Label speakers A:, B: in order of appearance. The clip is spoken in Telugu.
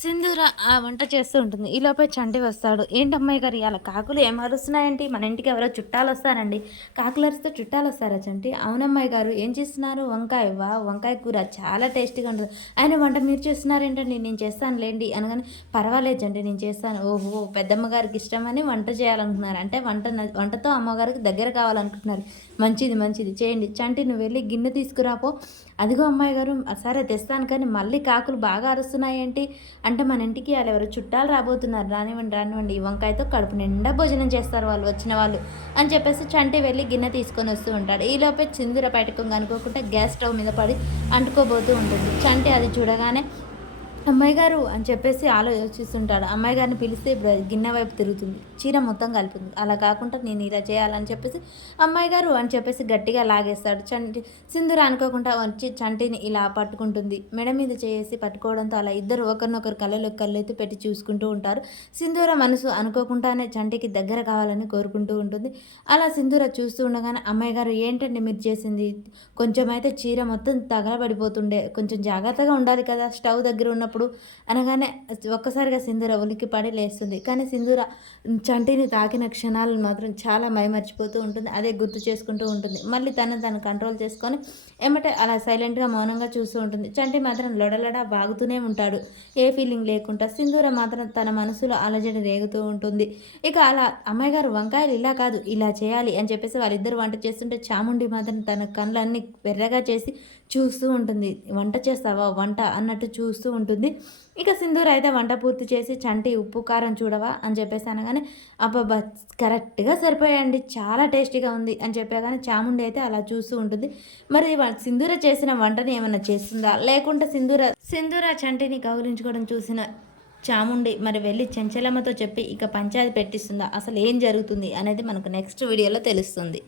A: సింధూర ఆ వంట చేస్తూ ఉంటుంది. ఈలోపే చంటి వస్తాడు. ఏంటమ్మాయి గారు ఇలా కాకులు ఏం అరుస్తున్నాయేంటి మన ఇంటికి ఎవరో చుట్టాలు వస్తారండి. కాకులు అరిస్తే చుట్టాలు వస్తారా చంటి? అవునమ్మాయి గారు ఏం చేస్తున్నారు? వంకాయ వా వంకాయ కూర చాలా టేస్టీగా ఉంటుంది. ఆయన వంట మీరు చేస్తున్నారేంటండి? నేను చేస్తాను లేండి అనగానే పర్వాలేదు చంటి నేను చేస్తాను. ఓహో పెద్దమ్మ గారికి ఇష్టమని వంట చేయాలనుకున్నారు. అంటే వంట వంటతో అమ్మగారికి దగ్గర కావాలనుకుంటున్నారు. మంచిది మంచిది. చేయండి. చంటి నువ్వు వెళ్ళి గిన్నె తీసుకురాపో. అదిగో అమ్మాయి గారు సరే తెస్తాను కానీ మళ్ళీ కాకులు బాగా అరుస్తున్నాయి ఏంటి అంటే మన ఇంటికి వాళ్ళు ఎవరు చుట్టాలు రాబోతున్నారు రానివ్వండి రానివ్వండి. ఈ వంకాయతో కడుపు నిండా భోజనం చేస్తారు వాళ్ళు వచ్చిన వాళ్ళు అని చెప్పేసి చంటి వెళ్ళి గిన్నె తీసుకొని వస్తూ ఉంటాడు. ఈలోపే చిందిర బయటకు అనుకోకుండా గ్యాస్ స్టవ్ మీద పడి అంటుకోబోతూ ఉంటుంది. చంటి అది చూడగానే అమ్మాయి గారు అని చెప్పేసి ఆలోచిస్తుంటాడు అమ్మాయి గారిని పిలిస్తే ఇప్పుడు గిన్నె వైపు తిరుగుతుంది. చీర మొత్తం కలుపుతుంది అలా కాకుండా నేను ఇలా చేయాలని చెప్పేసి అమ్మాయి గారు అని చెప్పేసి గట్టిగా లాగేస్తాడు. చంటి సింధూర అనుకోకుండా వచ్చి చంటిని ఇలా పట్టుకుంటుంది. మెడ మీద చేసి పట్టుకోవడంతో అలా ఇద్దరు ఒకరినొకరు కళ్ళలో కళ్ళెత్తి పెట్టి చూసుకుంటూ ఉంటారు. సింధూర మనసు అనుకోకుండానే చంటికి దగ్గర కావాలని కోరుకుంటూ ఉంటుంది. అలా సింధూర చూస్తూ ఉండగానే అమ్మాయి గారు ఏంటండి మీరు చేసింది? కొంచెం అయితే చీర మొత్తం తగలబడిపోతుండే. కొంచెం జాగ్రత్తగా ఉండాలి కదా. స్టవ్ దగ్గర ఉన్నప్పుడు అప్పుడు అనగానే ఒక్కసారిగా సింధూర ఉలికి పడి లేస్తుంది. కానీ సింధూర చంటిని తాకిన క్షణాలను మాత్రం చాలా మైమర్చిపోతూ ఉంటుంది. అదే గుర్తు చేసుకుంటూ ఉంటుంది. మళ్ళీ తను తను కంట్రోల్ చేసుకొని ఏమంటే అలా సైలెంట్గా మౌనంగా చూస్తూ ఉంటుంది. చంటి మాత్రం లొడలడ బాగుతూనే ఉంటాడు. ఏ ఫీలింగ్ లేకుండా సింధూర మాత్రం తన మనసులో అలజడి రేగుతూ ఉంటుంది. ఇక అలా అమ్మాయి గారు వంకాయలు ఇలా కాదు ఇలా చేయాలి అని చెప్పేసి వాళ్ళిద్దరు వంట చేస్తుంటే చాముండి మాత్రం తన కళ్ళన్నీ వెర్రగా చేసి చూస్తూ ఉంటుంది. వంట చేస్తావా? వంట అన్నట్టు చూస్తూ ఉంటుంది. ఇక సింధూర్ అయితే వంట పూర్తి చేసి చంటి ఉప్పు కారం చూడవా? అని చెప్పేసి అనగానే అబ్బబ్బా కరెక్ట్గా సరిపోయాయండి చాలా టేస్టీగా ఉంది. అని చెప్పగానే చాముండి అయితే అలా చూస్తూ ఉంటుంది. మరి సింధూర చేసిన వంటని ఏమైనా చేస్తుందా? లేకుంటే సింధూర సింధూర చంటిని కౌలించుకోవడం చూసిన చాముండి మరి వెళ్ళి చెంచలమ్మతో చెప్పి ఇక పంచాయతీ పెట్టిస్తుందా? అసలు ఏం జరుగుతుంది? అనేది మనకు నెక్స్ట్ వీడియోలో తెలుస్తుంది.